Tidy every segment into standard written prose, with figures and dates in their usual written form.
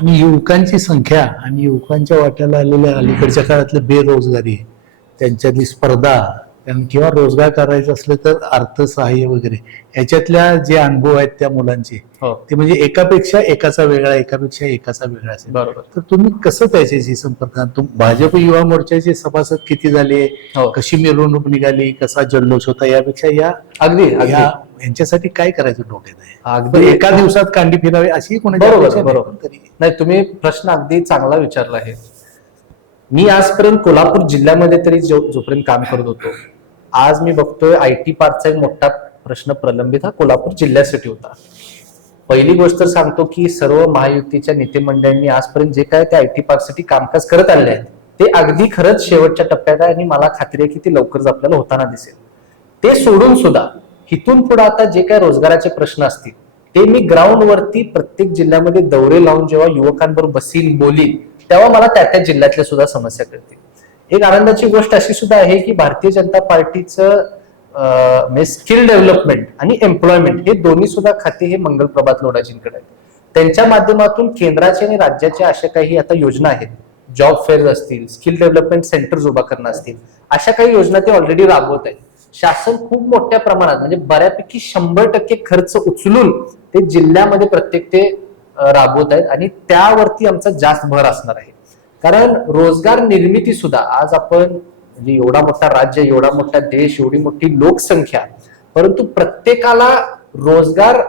आणि युवकांची संख्या आणि युवकांच्या वाट्याला आलेल्या अलीकडच्या काळातल्या बेरोजगारी, त्यांच्यातली स्पर्धा, किंवा रोजगार करायचं असलं तर अर्थसहाय्य वगैरे याच्यातल्या जे अनुभव आहेत त्या मुलांचे, हो ते म्हणजे एकापेक्षा एकाचा वेगळा, एकापेक्षा एकाचा वेगळा असेल. बरोबर. तर तुम्ही कसं त्याच्याशी संपर्कात, भाजप युवा मोर्चाचे सभासद किती झाले, हो कशी मिरवणूक निघाली, कसा जल्लोष होता, यापेक्षा अगदी अगदी यांच्यासाठी काय करायचं डोक्यात आहे? अगदी एका दिवसात कांडी फिरावी अशी कोणाची बरोबर अपेक्षा नाही, बरोबर. पण तरी नाही, तुम्ही प्रश्न अगदी चांगला विचारला आहे. मी आजपर्यंत कोल्हापूर जिल्ह्यामध्ये तरी जोपर्यंत काम करत होतो, आज मी बघतोय IT पार्कचा एक मोठा प्रश्न प्रलंबित हा कोल्हापूर जिल्ह्यासाठी होता. पहिली गोष्ट तर सांगतो की सर्व महायुतीच्या नेते मंडळींनी आजपर्यंत जे काय त्या IT पार्कसाठी कामकाज करत आले आहेत ते अगदी खरंच शेवटच्या टप्प्यात आहे आणि मला खात्री आहे की ते लवकरच आपल्याला होताना दिसेल. ते सोडून सुद्धा इथून पुढे आता जे काय रोजगाराचे प्रश्न असतील ते मी ग्राउंड वरती प्रत्येक जिल्ह्यामध्ये दौरे लावून जेव्हा युवकांबरोबर बसीन बोलीन तेव्हा मला त्या जिल्ह्यातल्या सुद्धा समस्या कळतील. एक आनंदाची गोष्ट अशी सुद्धा आहे की भारतीय जनता पार्टीचं स्किल डेव्हलपमेंट आणि एम्प्लॉयमेंट हे दोन्ही सुद्धा खाते हे मंगल प्रभात लोढाजींकडे आहेत. त्यांच्या माध्यमातून केंद्राचे आणि राज्याच्या अशा काही आता योजना आहेत, जॉब फेअर असतील, स्किल डेव्हलपमेंट सेंटर्स उभा करणं असतील, अशा काही योजना ते ऑलरेडी राबवत आहेत. शासन खूप मोठ्या प्रमाणात म्हणजे बऱ्यापैकी 100% खर्च उचलून ते जिल्ह्यामध्ये प्रत्येक ते राबवत आहेत आणि त्यावरती आमचा जास्त भर असणार आहे. कारण रोजगार निर्मिती सुद्धा आज आपण म्हणजे एवढा मोठा राज्य, एवढा मोठा देश, एवढी मोठी लोकसंख्या, परंतु प्रत्येकाला रोजगार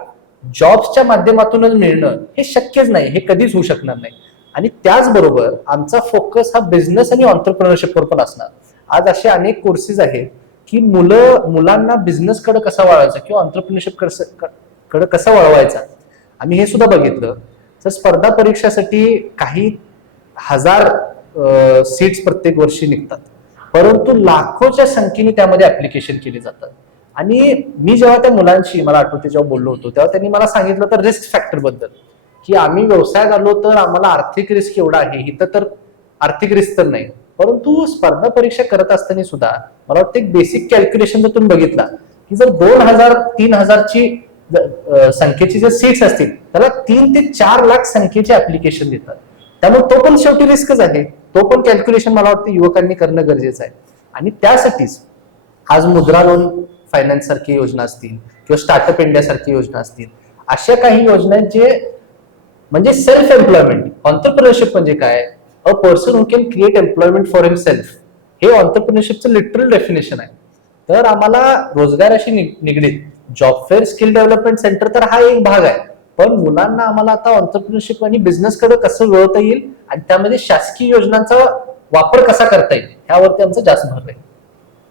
जॉब्सच्या माध्यमातूनच मिळणं हे शक्यच नाही, हे कधीच होऊ शकणार नाही. आणि त्याचबरोबर आमचा फोकस हा बिझनेस आणि ऑन्टरप्रिनरशिपवर पण असणार. आज असे अनेक कोर्सेस आहेत की मुलांना बिझनेस कडे कसा वळवायचा किंवा ऑन्टरप्रिनरशिप कडे कसा वळवायचा आम्ही हे सुद्धा बघितलं. तर स्पर्धा परीक्षासाठी काही हजार सीट्स प्रत्येक वर्षी निघतात, परंतु लाखोच्या संख्येने त्यामध्ये ऍप्लिकेशन केले जातात. आणि मी जेव्हा त्या मुलांशी मला आठवते जेव्हा बोललो होतो तेव्हा त्यांनी मला सांगितलं तर रिस्क फॅक्टर बद्दल की आम्ही व्यवसायात आलो तर आम्हाला आर्थिक रिस्क एवढा आहे, इथं तर आर्थिक रिस्क तर नाही. परंतु स्पर्धा परीक्षा करत असताना सुद्धा मला वाटतं एक बेसिक कॅल्क्युलेशन जर तुम्ही बघितला की जर 2000-3000 ची संख्येची जर सीट्स असतील त्याला 3 ते 4 लाख संख्येचे ऍप्लिकेशन देतात. त्यामुळे तो पण शेवटी रिस्कच आहे. तो पण कॅल्क्युलेशन मला वाटतं युवकांनी करणं गरजेचं आहे. आणि त्यासाठीच आज मुद्रा लोन फायनान्स सारखी योजना असतील किंवा स्टार्टअप इंडिया सारखी योजना असतील, अशा काही योजना जे म्हणजे सेल्फ एम्प्लॉयमेंट, ऑन्टरप्रिनरशिप म्हणजे काय, a person who can create employment for himself, हे ऑन्टरप्रिनरशिपचं लिटरल डेफिनेशन आहे. तर आम्हाला रोजगाराशी निगडीत job fair, skill development centre तर हा एक भाग आहे, पण मुलांना आम्हाला आता ऑन्टरप्रिनरशिप आणि बिझनेसकडे कसं वळवता येईल आणि त्यामध्ये शासकीय योजनांचा वापर कसा करता येईल ह्यावरती आमचा जास्त भर आहे.